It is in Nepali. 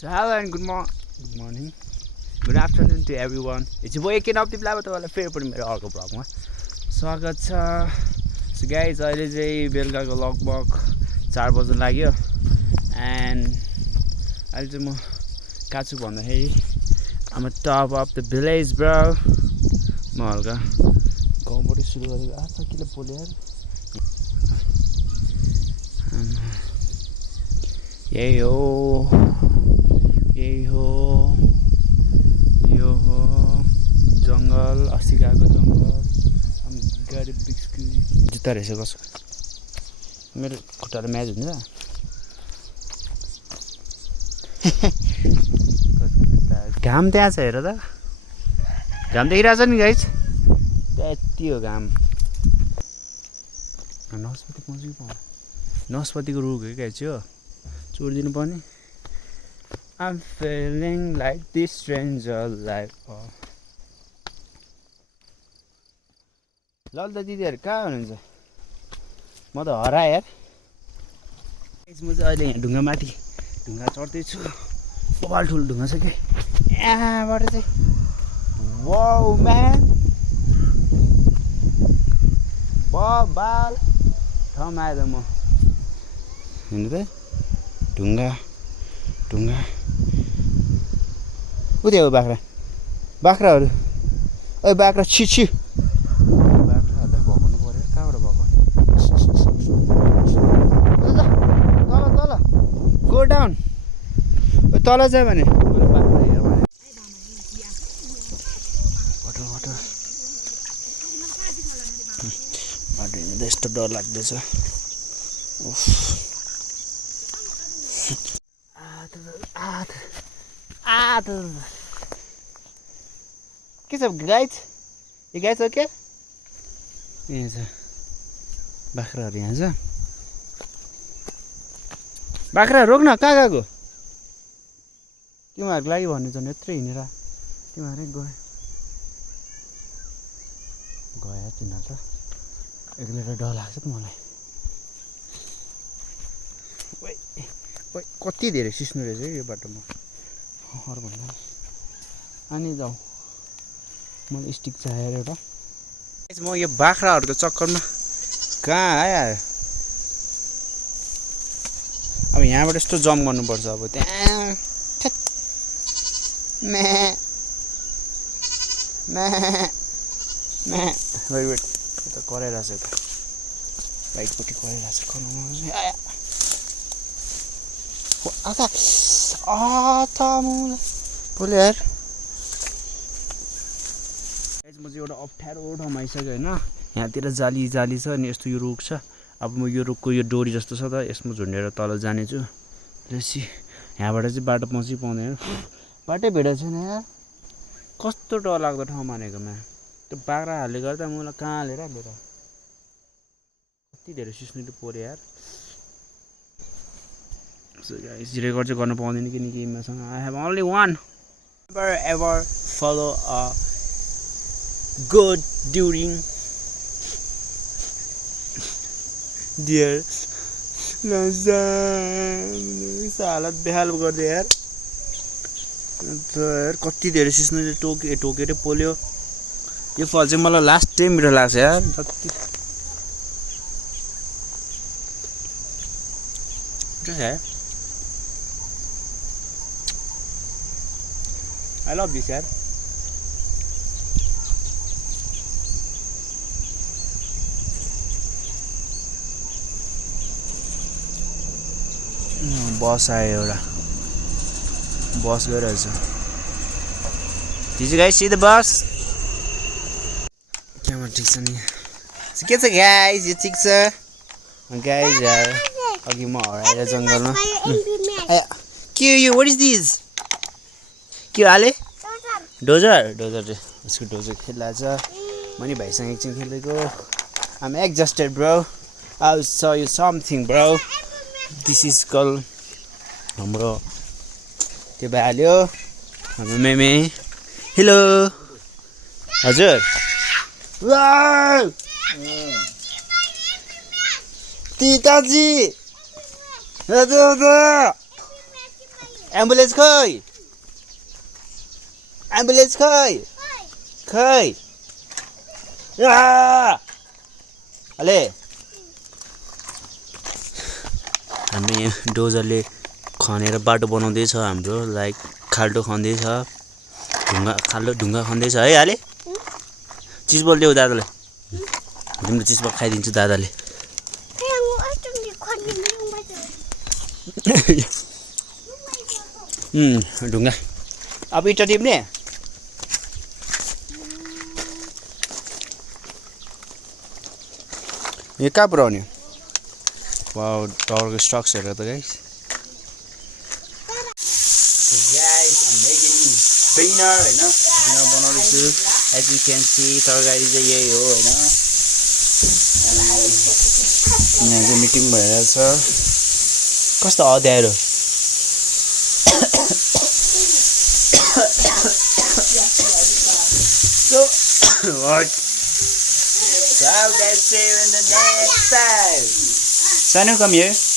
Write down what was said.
So hello and good morning, good afternoon to everyone. It's your boy Ken of the Blabber to all the fair पनि मेरो अर्को भ्लगमा स्वागत छ. So guys, अहिले चाहिँ बेलुकाको लगभग 4 बज्न लाग्यो and अहिले चाहिँ म कहाँ छु भन्दाखेरि I'm at top of the village bro. म हल्का गाउँबाट सुरु गरेको आज किन बोल्यो यार. यही हो यो हो जङ्गल, अस्ति गएको जङ्गल. गाडी बिस्कु जुत्ता रहेछ कसको, मेरो खुट्टाले म्याच हुन्छ. घाम त्यहाँ छ हेर त, घाम देखिरहेछ नि गाइस, त्यति हो घाम. नस्पतिको रुख हो गाइस, यो चोरिदिनु पर्ने. I'm feeling like this stranger life. ल त दिदीहरू कहाँ हुनुहुन्छ? म त हराएँ यार. म चाहिँ अहिले यहाँ ढुङ्गा चढ्दैछु. बबाल ठुलो ढुङ्गा छ कि यहाँबाट चाहिँ. वाउ म्यान, बबाल ठाउँमा आएर म हेर्नु त ढुङ्गा. उतै हो बाख्राहरू. ओइ बाख्रा छिछि, बाख्राहरूलाई भगाउनु पर्यो. कहाँबाट भगाउने? तल गो डाउन. तल चाहिँ भने मलाई बाख्रा हेर भने बाटो हिँड्दा यस्तो डर लाग्दैछ. के छ गाइज? यो गाइज हो क्या? यहाँ छ बाख्राहरू, यहाँ छ बाख्रा. रोक्न, कहाँ गएको? तिमीहरूको लागि भन्नु झन् यत्रो हिँडेर तिमीहरू गयो तिनीहरू त. एक्लै डर लाग्छ त मलाई. कति धेरै सिस्नु रहेछ यो बाटोमा भन्दा. अनि जाउँ, मलाई स्टिक चाहिएर एउटा. म यो बाख्राहरूको चक्करमा कहाँ आयो. अब यहाँबाट यस्तो जम्प गर्नुपर्छ. अब त्यहाँ वेट यता कराइरहेछ, यता राइटपट्टि कराइरहेछ. बोले यार, म चाहिँ एउटा अप्ठ्यारो ठाउँमा आइसक्यो होइन. यहाँतिर जाली छ अनि यस्तो यो रुख छ. अब म यो रुखको यो डोरी जस्तो छ त, यसमा झुन्डेर तल जानेछु. रेसी यहाँबाट चाहिँ बाटो पहुँची पाउँदैन, बाटै भेटेको छैन यार. कस्तो डर लाग्दो ठाउँ मानेकोमा. त्यो बाख्राहरूले गर्दा मलाई कहाँ लिएर कति धेरै सिस्नुले पऱ्यो यार. रेकर्ड चाहिँ गर्न पाउँदैन किनकि मसँग I have only one. Ever follow a good during dear. हालत बेहाल गरिदियो यार. अन्त यार कति धेरै सिस्नुले टोकेर पोल्यो. यो फल चाहिँ मलाई लास्ट टाइम मिठो लाग्छ यार. जति I love this यार. बस आयो एउटा, बस गइरहेछ. Did you guys see the bus? Camera ठिक छ नि? के छ गाइज? यो ठिक छ गाइज यार. अघि म हराएर जङ्गलमा. के यो? What is this? के हाले? डोजर उसको डोजर खेलिरहेछ. म नि भाइसँग एकछिन खेलेको. I'm exhausted bro. I saw you something bro. This is कल हाम्रो त्यो भाइहाल्यो हाम्रो मेमे. हेलो हजुर. तिताजी एम्बुलेन्स खै एम्बुलेन्स खै खै अले हाम्रो यहाँ डोजरले खनेर बाटो बनाउँदैछ हाम्रो लाइक खाल्डो खन्दैछ ढुङ्गा खन्दैछ है आले चिजबल ल्याऊ दादालाई तिम्रो चिजबल खाइदिन्छु दादाले ढुङ्गा अब इँटा टिप्ने यो कहाँ पुऱ्याउने वाउ टावरको स्टक्स हेरेर त गाइस डिनर हैन डिनर बनाउँदैछु एज यु क्यान सी तरकारी चाहिँ यही हो हैन यहाँ चाहिँ मिटिङ भइरहेको छ कस्तो अँध्यारो So what? So guys, see you in the next time. Sanu, come here.